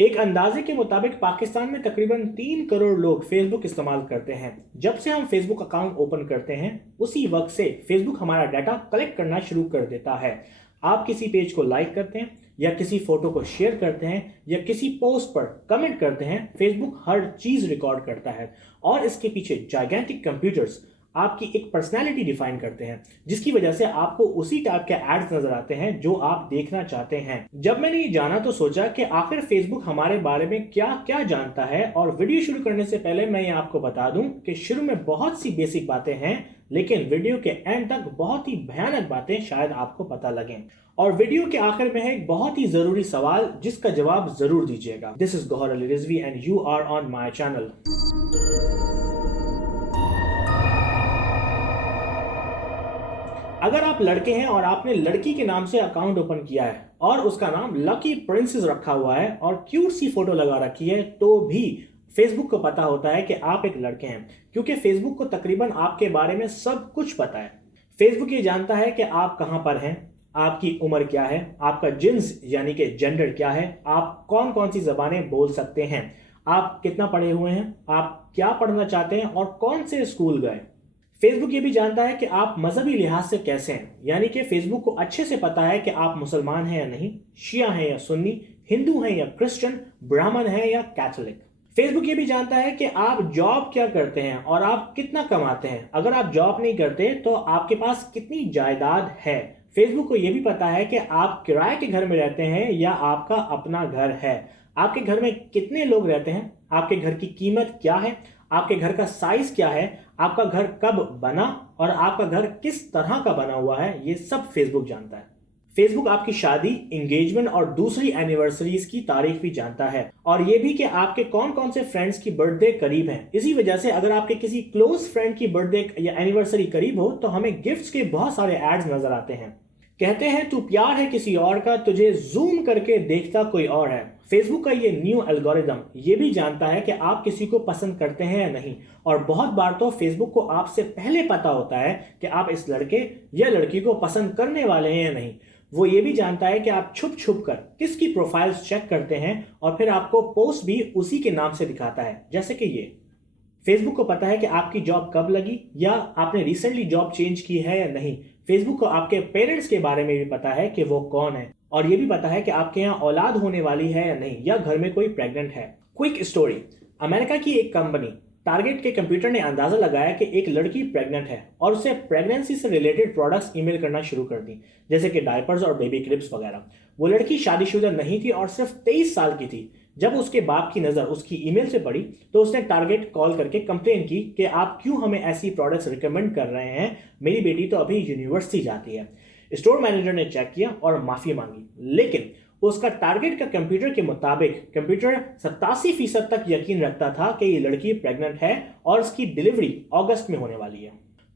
एक अंदाजे के मुताबिक पाकिस्तान में तकरीबन 3 करोड़ लोग फेसबुक इस्तेमाल करते हैं। जब से हम फेसबुक अकाउंट ओपन करते हैं उसी वक्त से फेसबुक हमारा डाटा कलेक्ट करना शुरू कर देता है। आप किसी पेज को लाइक करते हैं या किसी फोटो को शेयर करते हैं या किसी पोस्ट पर कमेंट करते हैं, फेसबुक हर चीज रिकॉर्ड करता है और इसके पीछे जाइगेंटिक कंप्यूटर्स आपकी एक पर्सनैलिटी डिफाइन करते हैं, जिसकी वजह से आपको उसी टाइप के एड्स नजर आते हैं जो आप देखना चाहते हैं। जब मैंने ये जाना तो सोचा कि आखिर फेसबुक हमारे बारे में क्या क्या जानता है, और वीडियो शुरू करने से पहले मैं ये आपको बता दूं कि शुरू में बहुत सी बेसिक बातें हैं, लेकिन वीडियो के एंड तक बहुत ही भयानक बातें शायद आपको पता लगें। और वीडियो के आखिर में है एक बहुत ही जरूरी सवाल जिसका जवाब जरूर दीजिएगा। This is Gauhar Ali Rizvi and you are on my channel. अगर आप लड़के हैं और आपने लड़की के नाम से अकाउंट ओपन किया है और उसका नाम लकी प्रिंसेस रखा हुआ है और क्यूट सी फोटो लगा रखी है, तो भी फेसबुक को पता होता है कि आप एक लड़के हैं, क्योंकि फेसबुक को तकरीबन आपके बारे में सब कुछ पता है। फेसबुक ये जानता है कि आप कहां पर हैं, आपकी उम्र क्या है, आपका जिन्स यानी कि जेंडर क्या है, आप कौन कौन सी जबानें बोल सकते हैं, आप कितना पढ़े हुए हैं, आप क्या पढ़ना चाहते हैं और कौन से स्कूल गए। फेसबुक ये भी जानता है कि आप मजहबी लिहाज से कैसे हैं, यानी कि फेसबुक को अच्छे से पता है कि आप मुसलमान हैं या नहीं, शिया हैं या सुन्नी, हिंदू हैं या क्रिश्चियन, ब्राह्मण हैं या कैथोलिक। फेसबुक ये भी जानता है कि आप जॉब क्या करते हैं और आप कितना कमाते हैं। अगर आप जॉब नहीं करते तो आपके पास कितनी जायदाद है। फेसबुक को यह भी पता है कि आप किराए के घर में रहते हैं या आपका अपना घर है, आपके घर में कितने लोग रहते हैं, आपके घर की कीमत क्या है, आपके घर का साइज क्या है, आपका घर कब बना और आपका घर किस तरह का बना हुआ है, ये सब फेसबुक जानता है। फेसबुक आपकी शादी, एंगेजमेंट और दूसरी एनिवर्सरीज की तारीख भी जानता है, और ये भी कि आपके कौन कौन से फ्रेंड्स की बर्थडे करीब है। इसी वजह से अगर आपके किसी क्लोज फ्रेंड की बर्थडे या एनिवर्सरी करीब हो तो हमें गिफ्ट्स के बहुत सारे एड्स नजर आते हैं। कहते हैं तू प्यार है किसी और का, तुझे जूम करके देखता कोई और है। फेसबुक का ये न्यू एल्गोरिदम ये भी जानता है कि आप किसी को पसंद करते हैं या नहीं, और बहुत बार तो फेसबुक को आपसे पहले पता होता है कि आप इस लड़के या लड़की को पसंद करने वाले हैं या नहीं। वो ये भी जानता है कि आप छुप छुप कर किसकी प्रोफाइल्स चेक करते हैं और फिर आपको पोस्ट भी उसी के नाम से दिखाता है, जैसे कि ये। फेसबुक को पता है कि आपकी जॉब कब लगी या आपने रिसेंटली जॉब चेंज की है या नहीं। फेसबुक को आपके पेरेंट्स के बारे में भी पता है कि वो कौन है, और ये भी पता है कि आपके यहाँ औलाद होने वाली है या नहीं, या घर में कोई प्रेग्नेंट है। क्विक स्टोरी, अमेरिका की एक कंपनी टारगेट के कंप्यूटर ने अंदाजा लगाया कि एक लड़की प्रेग्नेंट है और उसे प्रेगनेंसी से रिलेटेड प्रोडक्ट्स ईमेल करना शुरू कर दी, जैसे कि डायपर्स और बेबी क्रिप्स वगैरह। वो लड़की शादीशुदा नहीं थी और सिर्फ 23 साल की थी। जब उसके बाप की नजर उसकी ईमेल से पड़ी तो उसने टारगेट कॉल करके कंप्लेन की कि आप क्यों हमें ऐसी प्रोडक्ट्स रिकमेंड कर रहे हैं, मेरी बेटी तो अभी यूनिवर्सिटी जाती है। स्टोर मैनेजर ने चेक किया और माफी मांगी, लेकिन उसका टारगेट का कंप्यूटर के मुताबिक कंप्यूटर 87% तक यकीन रखता था कि ये लड़की प्रेग्नेंट है और उसकी डिलीवरी अगस्त में होने वाली है।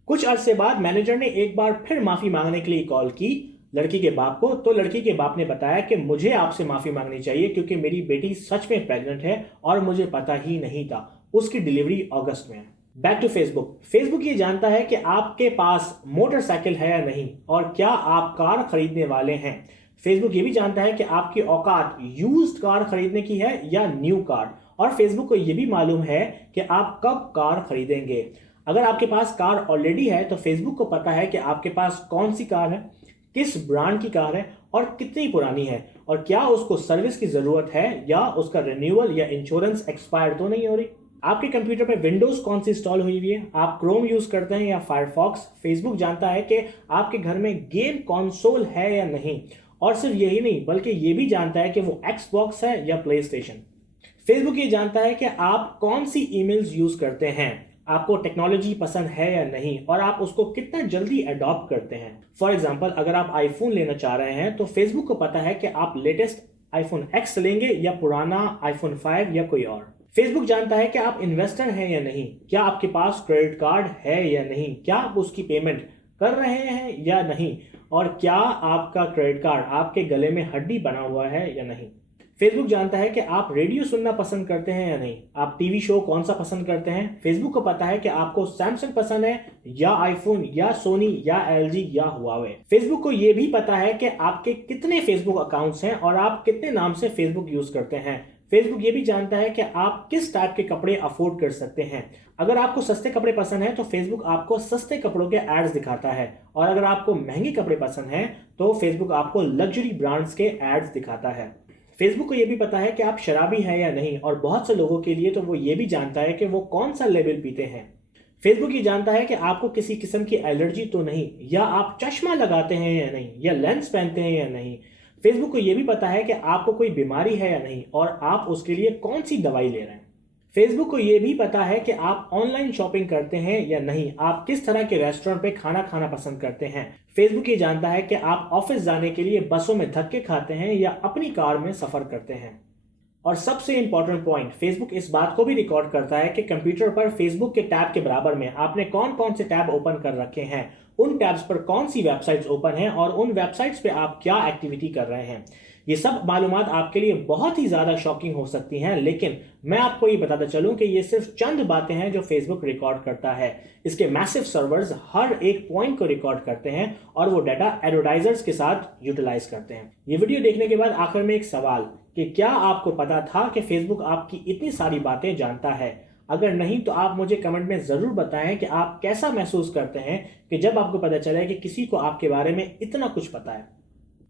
कुछ अरसे बाद मैनेजर ने एक बार फिर माफी मांगने के लिए कॉल की लड़की के बाप को, तो लड़की के बाप ने बताया कि मुझे आपसे माफी मांगनी चाहिए क्योंकि मेरी बेटी सच में प्रेग्नेंट है और मुझे पता ही नहीं था, उसकी डिलीवरी अगस्त में है। Back to Facebook. फेसबुक ये जानता है कि आपके पास मोटरसाइकिल है या नहीं और क्या आप कार खरीदने वाले हैं। फेसबुक ये भी जानता है कि आपकी औकात यूज्ड कार खरीदने की है या न्यू कार, और फेसबुक को ये भी मालूम है कि आप कब कार खरीदेंगे। अगर आपके पास कार ऑलरेडी है तो फेसबुक को पता है कि आपके पास कौन सी कार है, किस ब्रांड की कार है और कितनी पुरानी है, और क्या उसको सर्विस की जरूरत है या उसका रिन्यूअल या इंश्योरेंस एक्सपायर तो नहीं हो रही। आपके कंप्यूटर पे विंडोज कौन सी इंस्टॉल हुई हुई है, आप क्रोम यूज करते हैं या फायरफॉक्स। फेसबुक जानता है कि आपके घर में गेम कंसोल है या नहीं, और सिर्फ यही नहीं बल्कि ये भी जानता है कि वो एक्सबॉक्स है या प्ले स्टेशन। फेसबुक ये जानता है कि आप कौन सी ईमेल्स यूज करते हैं, आपको टेक्नोलॉजी पसंद है या नहीं, और आप उसको कितना जल्दी अडॉप्ट करते हैं। फॉर एग्जाम्पल, अगर आप आईफोन लेना चाह रहे हैं तो फेसबुक को पता है कि आप लेटेस्ट आईफोन एक्स लेंगे या पुराना आईफोन 5 या कोई और। फेसबुक जानता है कि आप इन्वेस्टर हैं या नहीं, क्या आपके पास क्रेडिट कार्ड है या नहीं, क्या आप उसकी पेमेंट कर रहे हैं या नहीं, और क्या आपका क्रेडिट कार्ड आपके गले में हड्डी बना हुआ है या नहीं। फेसबुक जानता है कि आप रेडियो सुनना पसंद करते हैं या नहीं, आप टीवी शो कौन सा पसंद करते हैं। फेसबुक को पता है कि आपको सैमसंग पसंद है या आईफोन या सोनी या एलजी या हुआवे। फेसबुक को यह भी पता है कि आपके कितने फेसबुक अकाउंट्स हैं और आप कितने नाम से फेसबुक यूज करते हैं। फेसबुक ये भी जानता है कि आप किस टाइप के कपड़े अफोर्ड कर सकते हैं। अगर आपको सस्ते कपड़े पसंद हैं तो फेसबुक आपको सस्ते कपड़ों के एड्स दिखाता है, और अगर आपको महंगे कपड़े पसंद हैं तो फेसबुक आपको लग्जरी ब्रांड्स के एड्स दिखाता है। फेसबुक को यह भी पता है कि आप शराबी हैं या नहीं, और बहुत से लोगों के लिए तो वो ये भी जानता है कि वो कौन सा लेबल पीते हैं। फेसबुक ये जानता है कि आपको किसी किस्म की एलर्जी तो नहीं, या आप चश्मा लगाते हैं या नहीं, या लेंस पहनते हैं या नहीं। फेसबुक को यह भी पता है कि आपको कोई बीमारी है या नहीं, और आप उसके लिए कौन सी दवाई ले रहे हैं। फेसबुक को यह भी पता है कि आप ऑनलाइन शॉपिंग करते हैं या नहीं, आप किस तरह के रेस्टोरेंट पे खाना खाना पसंद करते हैं। फेसबुक ये जानता है कि आप ऑफिस जाने के लिए बसों में धक्के खाते हैं या अपनी कार में सफर करते हैं। और सबसे इंपॉर्टेंट पॉइंट, फेसबुक इस बात को भी रिकॉर्ड करता है कि कंप्यूटर पर फेसबुक के टैब के बराबर में आपने कौन कौन से टैब ओपन कर रखे हैं, उन टैब्स पर कौन सी वेबसाइट्स ओपन हैं, और उन वेबसाइट्स पे आप क्या एक्टिविटी कर रहे हैं। ये सब मालूमात आपके लिए बहुत ही ज्यादा शॉकिंग हो सकती हैं, लेकिन मैं आपको ये बताता चलूं कि ये सिर्फ चंद बातें हैं जो फेसबुक रिकॉर्ड करता है। इसके मैसिव सर्वर्स हर एक पॉइंट को रिकॉर्ड करते हैं, और वो डाटा एडवर्टाइजर्स के साथ यूटिलाइज करते हैं। ये वीडियो देखने के बाद आखिर में एक सवाल कि क्या आपको पता था कि फेसबुक आपकी इतनी सारी बातें जानता है? अगर नहीं तो आप मुझे कमेंट में जरूर बताएं कि आप कैसा महसूस करते हैं कि जब आपको पता चले कि किसी को आपके बारे में इतना कुछ पता है।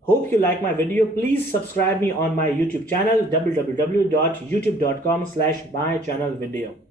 Hope you like my video. Please subscribe me on my YouTube channel www.youtube.com/mychannelvideo.